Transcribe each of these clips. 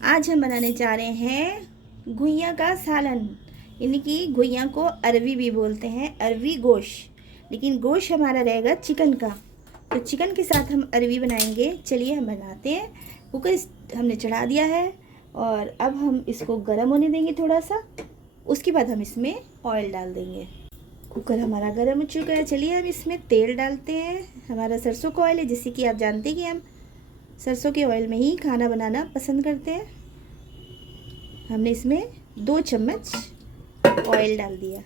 आज हम बनाने जा रहे हैं घुइयाँ का सालन। यानी कि घुइयाँ को अरवी भी बोलते हैं, अरवी गोश्त, लेकिन गोश्त हमारा रहेगा चिकन का। तो चिकन के साथ हम अरवी बनाएंगे। चलिए हम बनाते हैं। कुकर हमने चढ़ा दिया है और अब हम इसको गर्म होने देंगे थोड़ा सा। उसके बाद हम इसमें ऑयल डाल देंगे। कुकर हमारा गर्म हो चुका है। चलिए हम इसमें तेल डालते हैं। हमारा सरसों का ऑयल है, जैसे कि आप जानते हैं कि हम सरसों के ऑयल में ही खाना बनाना पसंद करते हैं। हमने इसमें 2 चम्मच ऑयल डाल दिया।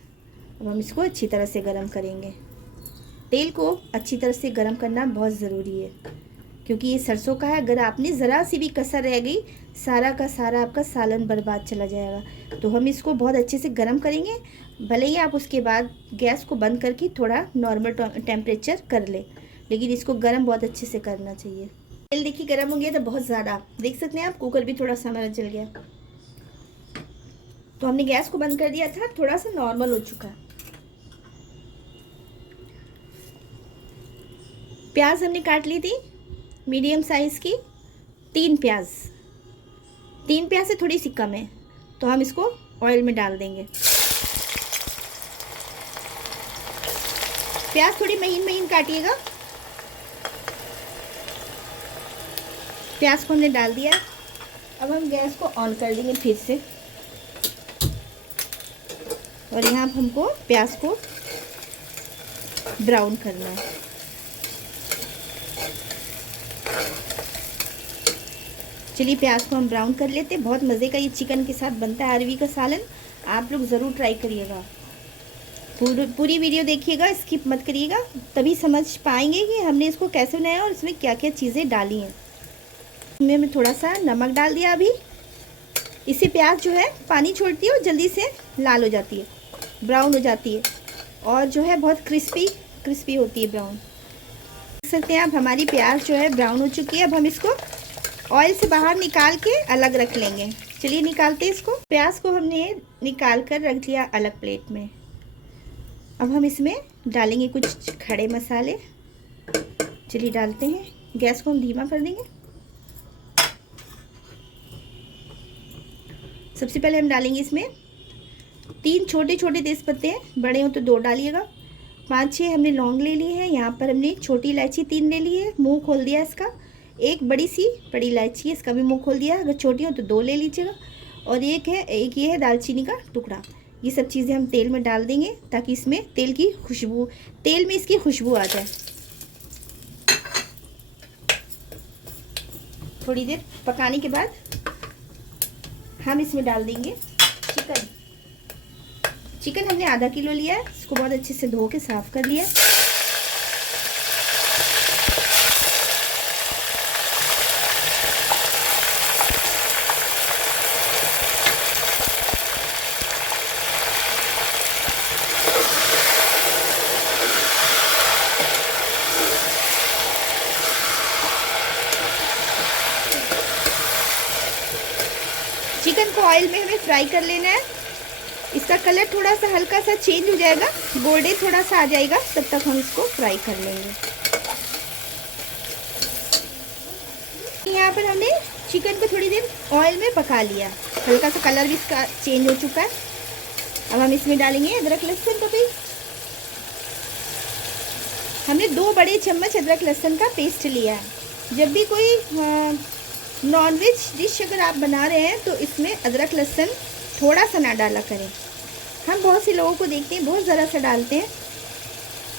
अब हम इसको अच्छी तरह से गरम करेंगे। तेल को अच्छी तरह से गरम करना बहुत ज़रूरी है, क्योंकि ये सरसों का है। अगर आपने ज़रा सी भी कसर रह गई, सारा का सारा आपका सालन बर्बाद चला जाएगा। तो हम इसको बहुत अच्छे से गरम करेंगे। भले ही आप उसके बाद गैस को बंद करके थोड़ा नॉर्मल टेम्परेचर कर ले, लेकिन इसको गरम बहुत अच्छे से करना चाहिए। तेल देखिए गरम हो गया था बहुत ज़्यादा, देख सकते हैं आप। कुकर भी थोड़ा सा हमारा जल गया, तो हमने गैस को बंद कर दिया था। थोड़ा सा नॉर्मल हो चुका है। प्याज हमने काट ली थी मीडियम साइज़ की, 3 प्याज। 3 प्याज से थोड़ी सी कम है, तो हम इसको ऑयल में डाल देंगे। प्याज थोड़ी महीन महीन काटिएगा। प्याज को हमने डाल दिया। अब हम गैस को ऑन कर देंगे फिर से, और यहाँ हमको प्याज को ब्राउन करना है। चलिए प्याज को हम ब्राउन कर लेते हैं। बहुत मज़े का ये चिकन के साथ बनता है अरवी का सालन। आप लोग ज़रूर ट्राई करिएगा। पूरी वीडियो देखिएगा, स्किप मत करिएगा, तभी समझ पाएंगे कि हमने इसको कैसे बनाया और इसमें क्या क्या चीज़ें डाली हैं। हमने थोड़ा सा नमक डाल दिया। अभी इससे प्याज जो है पानी छोड़ती है और जल्दी से लाल हो जाती है, ब्राउन हो जाती है, और जो है बहुत क्रिस्पी होती है, ब्राउन। देख सकते हैं आप हमारी प्याज जो है ब्राउन हो चुकी है। अब हम इसको ऑयल से बाहर निकाल के अलग रख लेंगे। चलिए निकालते हैं इसको। प्याज को हमने निकाल कर रख दिया अलग प्लेट में। अब हम इसमें डालेंगे कुछ खड़े मसाले। चलिए डालते हैं। गैस को हम धीमा कर देंगे। सबसे पहले हम डालेंगे इसमें 3 छोटे छोटे तेज़पत्ते हैं, बड़े हो तो 2 डालिएगा। 5-6 हमने लौंग ले लिए हैं। यहाँ पर हमने छोटी इलायची 3 ले ली है, मुंह खोल दिया इसका। एक बड़ी इलायची है, इसका भी मुंह खोल दिया। अगर छोटी हो तो 2 ले लीजिएगा। और एक ये है दालचीनी का टुकड़ा। ये सब चीज़ें हम तेल में डाल देंगे, ताकि इसमें तेल में इसकी खुशबू आ जाए। थोड़ी देर पकाने के बाद हम इसमें डाल देंगे चिकन हमने आधा किलो लिया है। इसको बहुत अच्छे से धो के साफ कर लिया। चिकन को ऑयल में हमें फ्राई कर लेना है। इसका कलर थोड़ा सा हल्का सा चेंज हो जाएगा, गोल्डन थोड़ा सा आ जाएगा, तब तक हम इसको फ्राई कर लेंगे। यहाँ पर हमने चिकन को थोड़ी देर ऑयल में पका लिया। हल्का सा कलर भी इसका चेंज हो चुका है। अब हम इसमें डालेंगे अदरक लहसुन का पेस्ट। हमने 2 बड़े चम्मच अदरक लहसुन का पेस्ट लिया है। जब भी कोई नॉनवेज डिश अगर आप बना रहे हैं तो इसमें अदरक लहसुन थोड़ा सा ना डाला करें। हम बहुत से लोगों को देखते हैं बहुत ज़रा सा डालते हैं,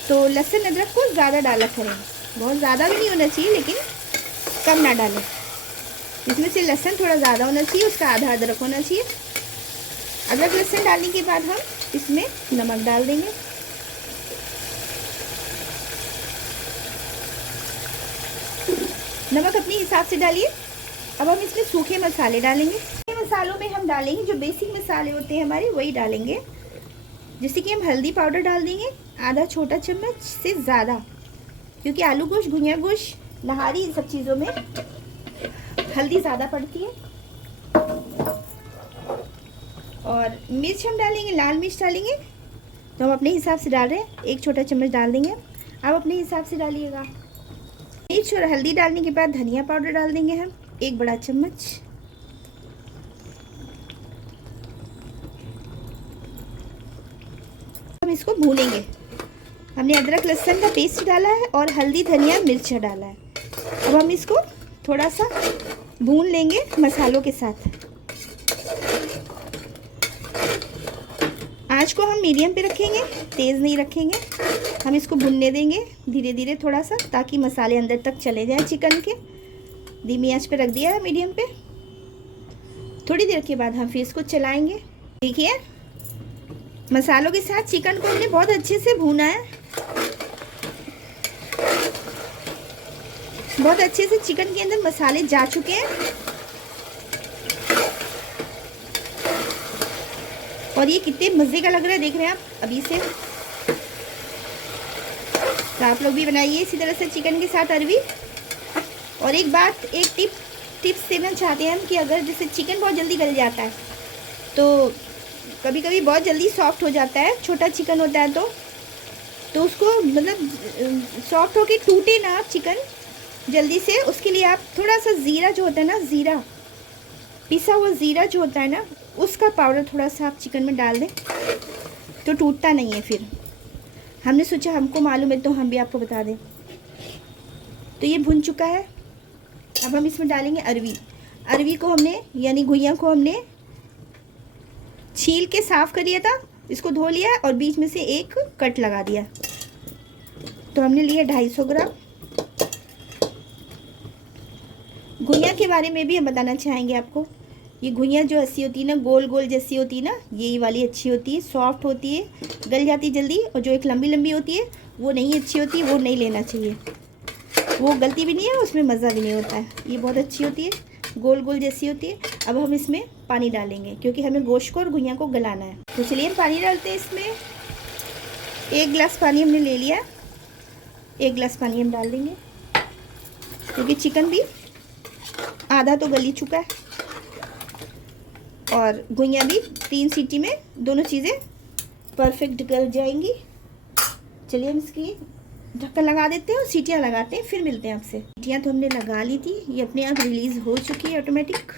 तो लहसुन अदरक को ज़्यादा डाला करें। बहुत ज़्यादा भी नहीं होना चाहिए, लेकिन कम ना डालें। इसमें से लहसुन थोड़ा ज़्यादा होना चाहिए, उसका आधा अदरक होना चाहिए। अदरक लहसुन डालने के बाद हम इसमें नमक डाल देंगे। नमक अपने हिसाब से डालिए। अब हम इसमें सूखे मसाले डालेंगे। मसालों में हम डालेंगे जो बेसिक मसाले होते हैं हमारे, वही डालेंगे। जैसे कि हम हल्दी पाउडर डाल देंगे आधा छोटा चम्मच से ज़्यादा, क्योंकि आलू गोश्त, घुइयाँ गोश्त, नहारी, इन सब चीज़ों में हल्दी ज़्यादा पड़ती है। और मिर्च हम डालेंगे, लाल मिर्च डालेंगे, तो हम अपने हिसाब से डाल रहे हैं। 1 छोटा चम्मच डाल देंगे, आप अपने हिसाब से डालिएगा। मिर्च और हल्दी डालने के बाद धनिया पाउडर डाल देंगे हम 1 बड़ा चम्मच। इसको भूनेंगे। हमने अदरक लहसुन का पेस्ट डाला है और हल्दी धनिया मिर्च डाला है। अब हम इसको थोड़ा सा भून लेंगे मसालों के साथ। आँच को हम मीडियम पे रखेंगे, तेज़ नहीं रखेंगे। हम इसको भुनने देंगे धीरे धीरे थोड़ा सा, ताकि मसाले अंदर तक चले जाएं चिकन के। धीमी आंच पे रख दिया है मीडियम पे। थोड़ी देर के बाद हम फिर इसको चलाएंगे। देखिए मसालों के साथ चिकन को हमने बहुत अच्छे से भूना है। बहुत अच्छे से चिकन के अंदर मसाले जा चुके हैं और ये कितने मज़े का लग रहा है, देख रहे हैं आप अभी से। तो आप लोग भी बनाइए इसी तरह से चिकन के साथ अरवी। और एक बात, एक टिप्स देना चाहते हैं हम कि अगर जैसे चिकन बहुत जल्दी गल जाता है, तो कभी कभी बहुत जल्दी सॉफ्ट हो जाता है, छोटा चिकन होता है तो उसको मतलब सॉफ्ट होके टूटे ना आप चिकन जल्दी से, उसके लिए आप थोड़ा सा ज़ीरा जो होता है ना, ज़ीरा पिसा हुआ ज़ीरा जो होता है ना, उसका पाउडर थोड़ा सा आप चिकन में डाल दें तो टूटता नहीं है। फिर हमने सोचा हमको मालूम है तो हम भी आपको बता दें। तो ये भुन चुका है। अब हम इसमें डालेंगे अरवी। अरवी को हमने यानी घुइयाँ को हमने छील के साफ़ कर लिया था, इसको धो लिया और बीच में से एक कट लगा दिया। तो हमने लिया 250 ग्राम। घुइयाँ के बारे में भी हम बताना चाहेंगे आपको। ये घुइयाँ जो ऐसी होती है ना, गोल गोल जैसी होती है ना, यही वाली अच्छी होती है, सॉफ्ट होती है, गल जाती जल्दी। और जो एक लंबी लंबी होती है वो नहीं अच्छी होती, वो नहीं लेना चाहिए, वो गलती भी नहीं है, उसमें मज़ा भी नहीं होता है। ये बहुत अच्छी होती है, गोल गोल जैसी होती है। अब हम इसमें पानी डालेंगे क्योंकि हमें गोश्त को और घुइयाँ को गलाना है। तो चलिए हम पानी डालते हैं इसमें। 1 गिलास पानी हमने ले लिया, 1 गिलास पानी हम डाल देंगे क्योंकि चिकन भी आधा तो गल ही चुका है और घुइयाँ भी 3 सीटी में दोनों चीज़ें परफेक्ट गल जाएंगी। चलिए हम इसकी ढक्कन लगा देते हैं और सीटियाँ लगाते हैं, फिर मिलते हैं आपसे। सीटियाँ तो हमने लगा ली थी, ये अपने आप रिलीज़ हो चुकी है ऑटोमेटिक।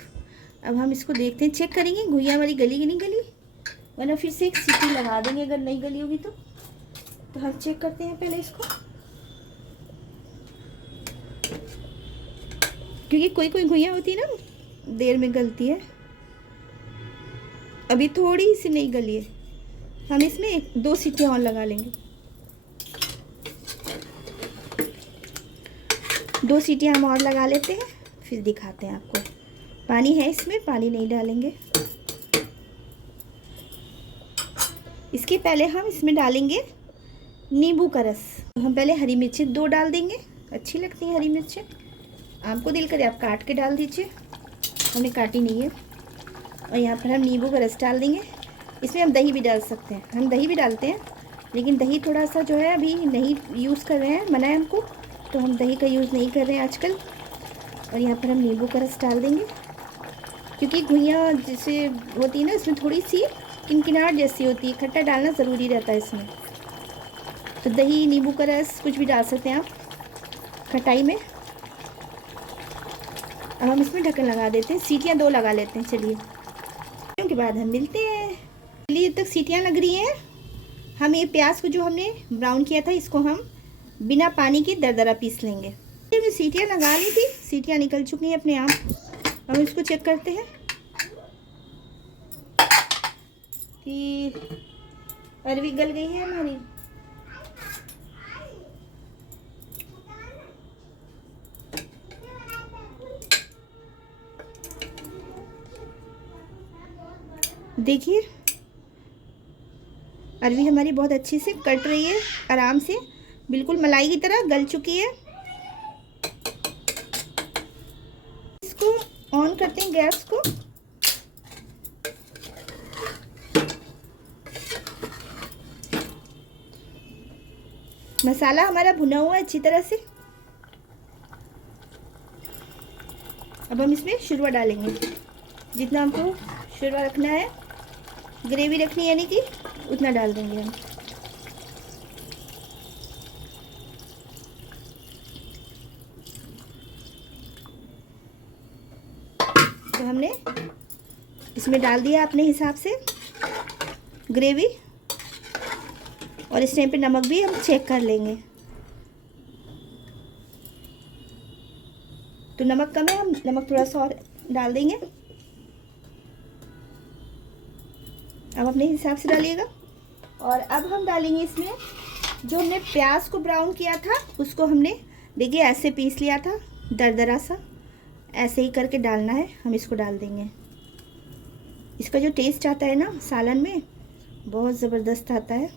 अब हम इसको देखते हैं, चेक करेंगे घुइयाँ हमारी गली कि नहीं गली, वरना फिर से एक सीटी लगा देंगे अगर नहीं गली होगी तो हम चेक करते हैं पहले इसको, क्योंकि कोई कोई घुइयाँ होती है ना देर में गलती है। अभी थोड़ी सी नहीं गली है, हम इसमें 2 सीटियाँ और लगा लेंगे। 2 सीटियाँ हम और लगा लेते हैं, फिर दिखाते हैं आपको। पानी है इसमें, पानी नहीं डालेंगे। इसके पहले हम इसमें डालेंगे नींबू का रस। हम पहले हरी मिर्चें 2 डाल देंगे, अच्छी लगती हैं हरी मिर्चें। आपको दिल करे आप काट के डाल दीजिए, हमने काटी नहीं है। और यहाँ पर हम नींबू का रस डाल देंगे। इसमें हम दही भी डाल सकते हैं, हम दही भी डालते हैं, लेकिन दही थोड़ा सा जो है अभी नहीं यूज़ कर रहे हैं, मना है हमको, तो हम दही का यूज़ नहीं कर रहे हैं आजकल। और यहाँ पर हम नींबू का रस डाल देंगे क्योंकि घुइयाँ जैसे होती है ना, इसमें थोड़ी सी किनकिनाहट जैसी होती है, खट्टा डालना ज़रूरी रहता है इसमें। तो दही, नींबू का रस कुछ भी डाल सकते हैं आप खटाई में। अब हम इसमें ढक्कन लगा देते हैं, सीटियाँ 2 लगा लेते हैं। चलिए के बाद हम मिलते हैं। चलिए जब तक सीटियाँ लग रही हैं, हम ये प्याज को जो हमने ब्राउन किया था इसको हम बिना पानी के दरदरा पीस लेंगे। हमने सीटियाँ लगा ली थी, सीटियाँ निकल चुकी हैं अपने आप। हम इसको चेक करते हैं कि अरवी गल गई है हमारी। देखिए अरवी हमारी बहुत अच्छी से कट रही है, आराम से बिल्कुल मलाई की तरह गल चुकी है। इसको ऑन करते हैं गैस को। मसाला हमारा भुना हुआ है अच्छी तरह से। अब हम इसमें शूरवा डालेंगे, जितना हमको शूरवा रखना है, ग्रेवी रखनी है यानी कि उतना डाल देंगे हम। तो हमने इसमें डाल दिया अपने हिसाब से ग्रेवी। और इस टाइम पे नमक भी हम चेक कर लेंगे। तो नमक कम है, हम नमक थोड़ा सा और डाल देंगे। अब अपने हिसाब से डालिएगा। और अब हम डालेंगे इसमें जो हमने प्याज को ब्राउन किया था, उसको हमने देखिए ऐसे पीस लिया था दरदरा सा, ऐसे ही करके डालना है। हम इसको डाल देंगे। इसका जो टेस्ट आता है ना सालन में, बहुत ज़बरदस्त आता है।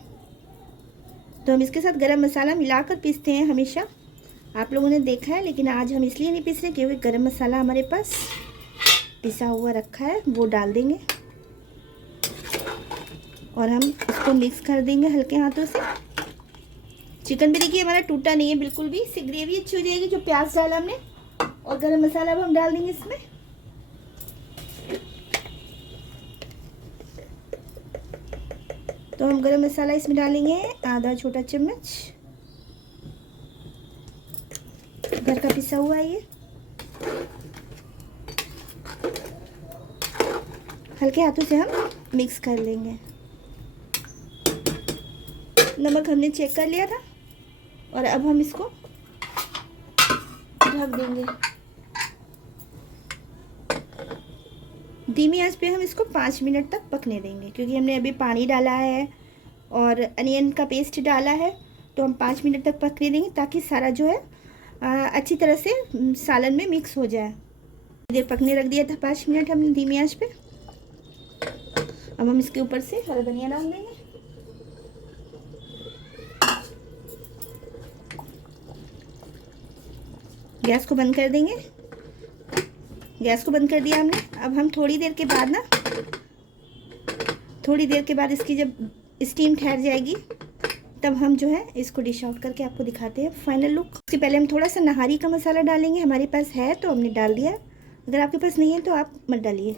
तो हम इसके साथ गरम मसाला मिलाकर पीसते हैं हमेशा, आप लोगों ने देखा है। लेकिन आज हम इसलिए नहीं पीस रहे क्योंकि गरम मसाला हमारे पास पिसा हुआ रखा है, वो डाल देंगे। और हम इसको मिक्स कर देंगे हल्के हाथों से। चिकन भी देखिए हमारा टूटा नहीं है बिल्कुल भी, इससे ग्रेवी अच्छी हो जाएगी जो प्याज डाला हमने। और गरम मसाला अब हम डाल देंगे इसमें। तो हम गरम मसाला इसमें डालेंगे आधा छोटा चम्मच, घर का पिसा हुआ है ये। हल्के हाथों से हम मिक्स कर लेंगे। नमक हमने चेक कर लिया था और अब हम इसको ढक देंगे। धीमी आंच पे हम इसको 5 मिनट तक पकने देंगे, क्योंकि हमने अभी पानी डाला है और अनियन का पेस्ट डाला है। तो हम 5 मिनट तक पकने देंगे ताकि सारा जो है अच्छी तरह से सालन में मिक्स हो जाए। देर पकने रख दिया था 5 मिनट हमने धीमी आंच पे। अब हम इसके ऊपर से हरा धनिया डाल देंगे। गैस को बंद कर देंगे। गैस को बंद कर दिया हमने। अब हम थोड़ी देर के बाद इसकी जब स्टीम ठहर जाएगी, तब हम जो है इसको डिश आउट करके आपको दिखाते हैं फाइनल लुक। उससे पहले हम थोड़ा सा नहारी का मसाला डालेंगे। हमारे पास है तो हमने डाल दिया, अगर आपके पास नहीं है तो आप मत डालिए।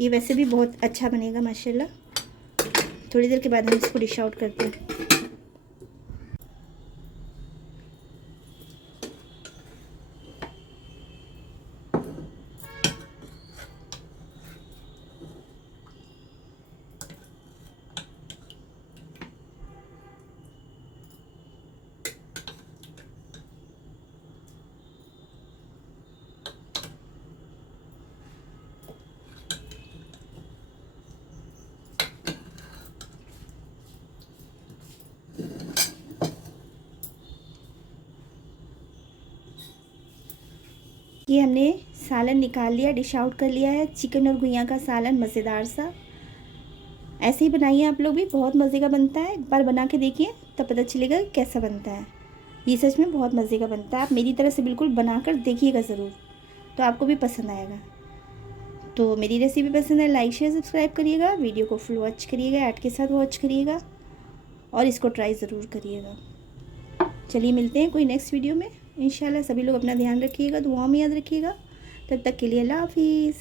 ये वैसे भी बहुत अच्छा बनेगा माशाल्लाह। थोड़ी देर के बाद हम इसको डिश आउट करते हैं। ये हमने सालन निकाल लिया, डिश आउट कर लिया है। चिकन और घुइयाँ का सालन मज़ेदार सा। ऐसे ही बनाइए आप लोग भी, बहुत मज़े का बनता है। एक बार बना के देखिए तब पता चलेगा कैसा बनता है। ये सच में बहुत मज़े का बनता है। आप मेरी तरह से बिल्कुल बनाकर देखिएगा ज़रूर, तो आपको भी पसंद आएगा। तो मेरी रेसिपी पसंद है, लाइक शेयर सब्सक्राइब करिएगा, वीडियो को फुल वॉच करिएगा, ऐड के साथ वॉच करिएगा और इसको ट्राई ज़रूर करिएगा। चलिए मिलते हैं कोई नेक्स्ट वीडियो में इंशाल्लाह। सभी लोग अपना ध्यान रखिएगा, दुआओं में याद रखिएगा। तब तक के लिए अल्लाह हाफिज़।